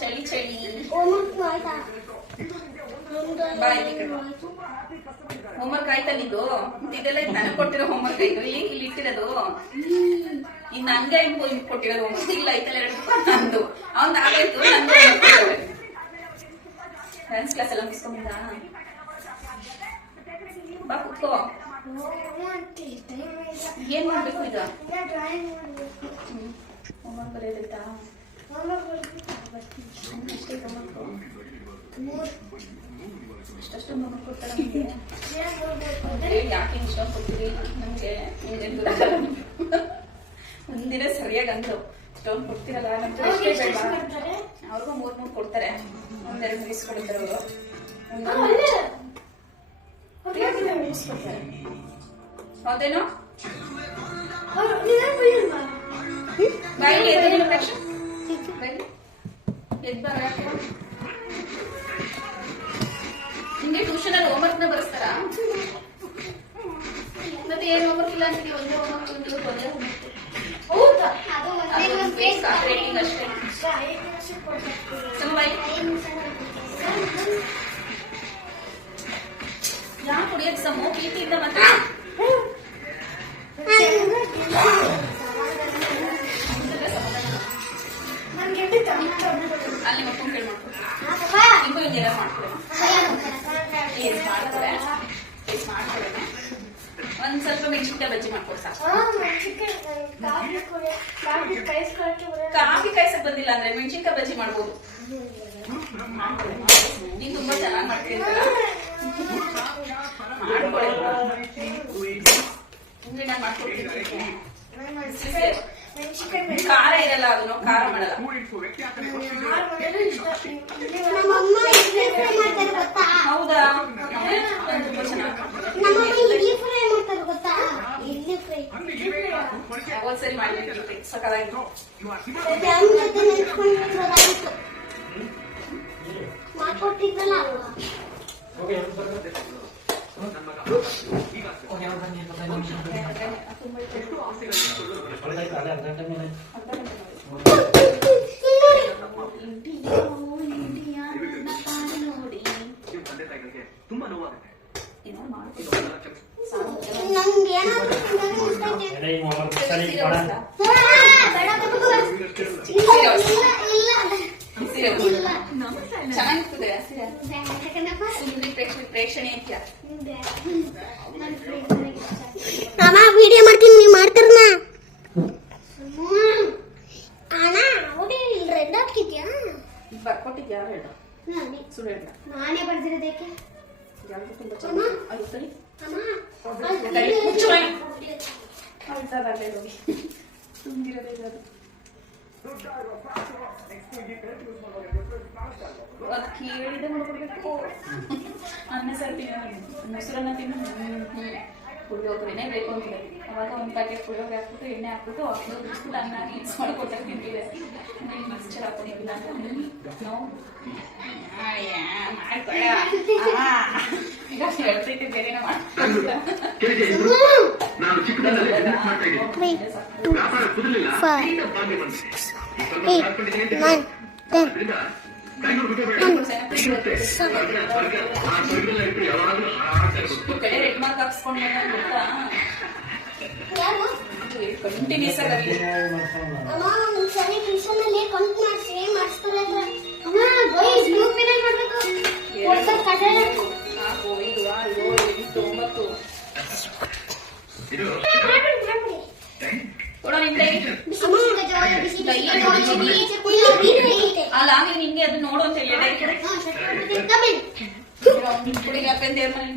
ಚಳಿ ಚಳಿ. ಹೋಮ್ವರ್ಕ್ ಆಯ್ತಾ ನಿಂದು ಇದೆಲ್ಲ ನನಗೆ ಕೊಟ್ಟಿರೋ ಹೋಮ್ವರ್ಕ್ ಆಯ್ತು. ಇಲ್ಲಿ ಇಲ್ಲಿ ಇಟ್ಟಿರೋದು. ಇನ್ನು ನನ್ಗೆ ಕೊಟ್ಟಿರೋದು ಹೋಮ್ವರ್ಕ್? ಇಲ್ಲ ಐತಲ್ಲ ಎರಡು ನಂದು ಅವ್ನ್ ಆಗೋಯ್ತು, ನಂದು ಡ್ಯಾನ್ಸ್ ಕ್ಲಾಸ್ ಎಲ್ಲ ಮುಗಿಸ್ಕೊಂಬಂದ ಬಾ, ಕುತ್ಕೋ. ಏನ್ ಮಾಡ್ಬೇಕು ಈಗ? ಹೋಮ್ವರ್ಕ್ ಬರೆಯೋದೈತಾ ಅಷ್ಟೇ ಹೋಮ್ವರ್ಕ್ ಅಷ್ಟಷ್ಟು ಹೋಮ್ವರ್ಕ್ ಕೊಡ್ತಾರ ನಮ್ಗೆ ಯಾಕೆ ಇಷ್ಟೊಂದು ಕೊಡ್ತೀರಿ? ನಮ್ಗೆ ನಿಮ್ಗೆ ಒಂದಿನ ಸರಿಯಾಗಿ ಅಂದ್ರು ಸ್ಟೋನ್ ಕೊಡ್ತಿರಲ್ಲ ನಮ್ಗೆ ಅವ್ರಿಗೂ ಮೂರ್. ಮೂರ್ ಕೊಡ್ತಾರೆ? ಒಂದೆರಡು ಮುಗಿಸ್ಕೊಡ್ತಾರೆ ಅವರು ಮುಗಿಸ್ಕೊಡ್ತಾರೆ ಹೌದೇನೋ ಬಾಯಿ. ಎದ್ದು ಬಾ, ಯಾಕೆ? ನಿಮ್ಗೆ ಟ್ಯೂಷನ್ ಅಲ್ಲಿ ಹೋಮ್ವರ್ಕ್ನ ಬರ್ಸ್ತಾರ? ಮತ್ತೆ ಏನ್ ಹೋಮ್ವರ್ಕ್ ಇಲ್ಲ ಅಂತೀರಿ? ಒಂದೇ ಹೋಮ್ವರ್ಕ್ ಒಂದು ಒಂದೇ ರೇಟಿಂಗ್ ಅಷ್ಟೇ ಯಾಕೆ ಕುಡಿಯೋದು ಸಮು ಪ್ರೀತಿಯಿಂದ ಮತ್ತೆ? ಕಾಫಿ ಕಾಯ್ಸಕ್ ಬಂದಿಲ್ಲ ಅಂದ್ರೆ ಮೆಣಸಿನ್ಕಾಯಿ ಬಜ್ಜಿ ಮಾಡ್ಬೋದು. ನೀನ್ ತುಂಬಾ ಚೆನ್ನಾಗಿ ಮಾಡ್ತಿದ್ದಲ್ಲ ಮಾಡ್ಕೊಳ್ಳಿ ಅಂದ್ರೆ ನಾನು ಮಾಡ್ಕೊಡ್ತೀನಿ. ಖಾರ ಇರಲ್ಲ ಅದನ್ನು ಖಾರ ಮಾಡಲ್ಲ. ಹೌದಾ? ತುಂಬಾ ಚೆನ್ನಾಗಿ ಅವತ್ತು ಸರಿ ಮಾಡಿದ್ರೆ ಸಕಾಲಾಗಿತ್ತು ಫ್ಯಾನ್ ಜೊತೆ ನೆನ್ಸ್ಕೊಂಡಿರೋದಾಗಿತ್ತು ಮಾಡ್ಕೊಟ್ಟಿದ್ದಲ್ಲ ಅಲ್ವಾ ತುಂಬಾ ವಿಡಿಯೋ ಮಾಡ್ತೀನಿ ನೀವು ಮಾಡ್ತಾರನ ಅಣ್ಣ ಹುಡಿ ರೆಡ್ ಹಾಕಿದ್ಯಾ ಹೇಳ ನಾನೇ ಬರ್ದಿರೋದಕ್ಕೆ ಯಾರಿಗೂ ತುಂಬಾ ಚೆನ್ನಾಗಿ ಅದು ಸರಿ ಅಮ್ಮ ಕೈ ಮುಚ್ಚು ಬಾಯಿ. ಅಳ್ತದಾಗಲೇ ಹೋಗಿ ತುಂಬಿರೋದೇ ಅದು ಅದು ಕೇಳಿದೆ ಮಾಡ್ಕೊಡ್ಬೇಕು ಅನ್ನ ಸಾರು ತಿನ್ನೋ ಮೊಸರನ್ನ ತಿನ್ನು ಪುಳಿಯೋಗರೆನೇ ಬೇಕು ಅಂತಿದೆ ಅವಾಗ ಒಂದು ಪ್ಯಾಕೆಟ್ ಪುಳಿಯೋಗರೆ ಹಾಕ್ಬಿಟ್ಟು ಎಣ್ಣೆ ಹಾಕ್ಬಿಟ್ಟು ಅದು ಬಿಸ್ಬಿಟ್ಟು ಅನ್ನ ಮಿಕ್ಸ್ ಮಾಡ್ಕೊಟ್ಟಾಗ ತಿಂತಿದೆ ಮಿಕ್ಸ್ಚರ್ ಹಾಕೊಂಡಿಲ್ಲ ನಾವು ಮಾಡ್ಬೇಡ ಈಗ ಹೇಳ್ತೈತೆ ಬೇರೆನೇ ಮಾಡ್ಕೊಂಡು ಬಂದಿದೆ ಟು ಫೈವ್ ಮಾಡ್ಕೊಂಡಿದ್ದೀನಿ ಅಂತ ನೈನ್ ಟೆನ್ ಕಂಟಿನ್ಯೂಸ್ ಅಮ್ಮ ಮಾಡಬೇಕು ಇದು ಕೊಡೋ ನಿನ್ ಕೈ ಅಮ್ಮ ಜೋಳ ಬಿಸಿ ಬಿಸಿ ಇಲ್ಲ ವೀಡಿಯೋ ಐತೆ ಅಲ್ಲ ಆಗ್ಲಿ ನಿಂಗೆ ಅದು ನೋಡು ಅಂತ ಹೇಳಿ ಡೈ ಕೊಡು. ಹಾ ಸರಿ ಮಾಡ್ಬಿಡ್ತೀನಿ ಕಮೆಂಟ್ ನಿನ್ ಕುಡಿಗೆ ಅಪ್ಪನ್ ದೇವ್ರ ಮನೆ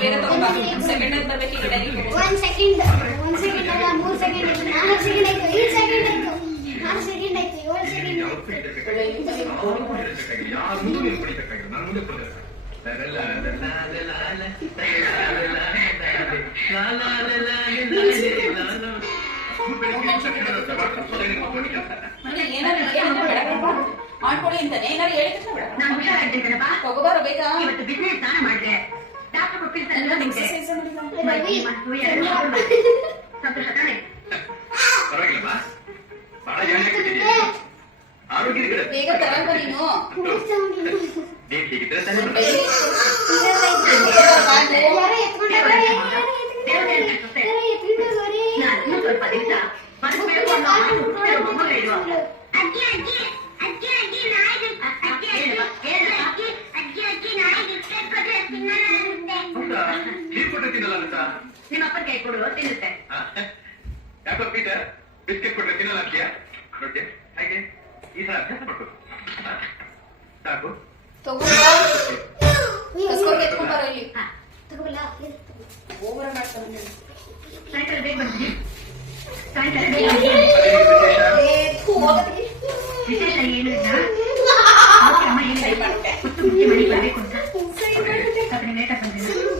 ಬೇರೆ ತಗೊಂಬ ಸೆಕೆಂಡ್ ಅಲ್ಲಿ ಬರ್ಬೇಕು ಈಗ ಡೈರಿ ಒಂದ್ ಸೆಕೆಂಡ್ ಒಂದ್ ಸೆಕೆಂಡ್ ಅಲ್ಲ ಮೂರ್ ಸೆಕೆಂಡ್ ಆಯ್ತು ನಾಲ್ಕು ಸೆಕೆಂಡ್ ಆಯ್ತು ಐದು ಸೆಕೆಂಡ್ ಆಯ್ತು ನಾಲ್ಕು ಸೆಕೆಂಡ್ ಆಯ್ತು ಏಳು ಸೆಕೆಂಡ್ ಯಾವತ್ತೂ ಇರಬೇಕಾಗಿಲ್ಲ ಯಾರು ಇರಬೇಕಾಗಿಲ್ಲ ಯಾರ ಮುಂದೆ ನೀವು ಕುಡಿಬೇಕಾಗಿಲ್ಲ ನಾನು ಮುಂದೆ ಕೊಡಬೇಕು ಮಾಡ್ಕೊಳ್ಳಿ ಅಂತಾನೆ ಏನಾದ್ರು ಹೇಳಿದ್ರೆ ಬೇಡ ನಾನು ಹುಷಾರಾಗಿದ್ದೇನಪ್ಪ ತಗೋಬಾರ ಬೇಗ ಇವತ್ತು ಬಿಸಿನೀರು ಸ್ನಾನ ಮಾಡಿದೆ ಡಾಕ್ಟರ್ ಒಪ್ಪಿರ್ತಾರೆ ನಿಮ್ಗೆ ಎಕ್ಸರ್ಸೈಸ್ ಮಾಡಿಲ್ಲ ರವಿ ಮತ್ತು ಎರಡು ಸಂತೋಷ ತಾನೆ ಪರವಾಗಿಲ್ಲಮ್ಮ ಬಹಳ ಜಾಣ ಆಗ್ಬಿಟ್ಟಿದ್ದೀಯ ಹೋಗಿದ್ರೆ ಬೇಗ ತಗೊಂಬ ನೀನು ನೀನ್ ಕೊಡು ತಿನ್ನುತ್ತೆ. ಯಾಕೋ ಪೀಟರ್ ಬಿಸ್ಕೆಟ್ ಕೊಟ್ರೆ ತಿನ್ನಲ್ಲ ಅಂತೀಯ? ನೋಡ್ದೆ ಹಾಗೆ ಈ ಸಲ ಅಭ್ಯಾಸ ಮಾಡ್ಕೊ ಹಾ? ಸಾಕು. ಸಾಯಂಕಾಲ ಬೇಗ ಬರ್ತೀನಿ. ಸಾಯಂಕಾಲ ವಿಶೇಷ ಏನು ಇಲ್ಲ ಅಮ್ಮ ಹೇಳಿದ್ರು ಹೊತ್ತು ಮನೆಗೆ ಬರ್ಬೇಕು ಅಂತ.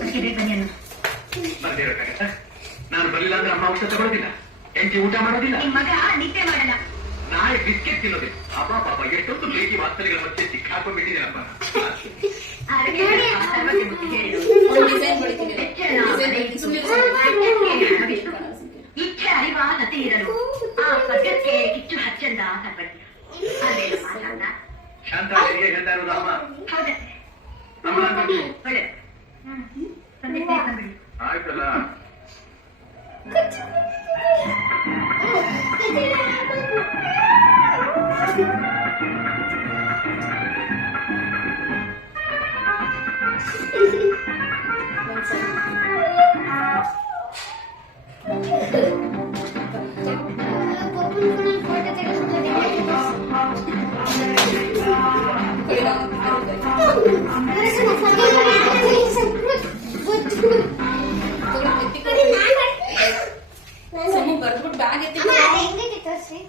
ಅದಕ್ಕೆ ಬೇಗ ಬನ್ನಿ ಅನ್ನೋ. ಬರ್ದೇ ಇರೋಕ್ಕಾಗತ್ತಾ? ನಾನು ಬರ್ಲಿಲ್ಲ ಅಂದ್ರೆ ಅಮ್ಮ ಔಷಧ ತಗೊಳ್ಳೋದಿಲ್ಲ ಹೆಂಡತಿ ಊಟ ಮಾಡೋದಿಲ್ಲ. ನಿಮ್ ಮಗ ನಿದ್ದೆ ಮಾಡಲ್ಲ. ನಾಳೆ ಬಿಸ್ಕೆಟ್ ತಿನ್ನೋದಿಲ್ಲ ಅಪ್ಪ ಪಾಪ ಎಷ್ಟೊಂದು ಬೇಕಿ ವಾಸ್ತವಿಗಳ ಮಧ್ಯೆ ಸಿಕ್ಕಾಕೊಂಡ್ಬಿಟ್ಟಿದ್ದೀನಪ್ಪ ಇಚ್ಛೆ ಅರಿವ ನತಿ ಇರಲು. ಆ ಪದ್ಯಕ್ಕೆ ಕಿಚ್ಚು ಹಚ್ಚಂದ ಸರ್ವಜ್ಞ ಅಲ್ಲೇನು ಮಾತಾಡ ಶಾಂತ. ಹೇಗೆ ಹೇಳ್ತಾ ಇರೋದು ಅಮ್ಮ. ಹೌದಾ? ಅಮ್ಮ ಅಂದ್ರೆ ಒಳ್ಳೆ Oh,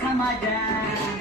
come my dad.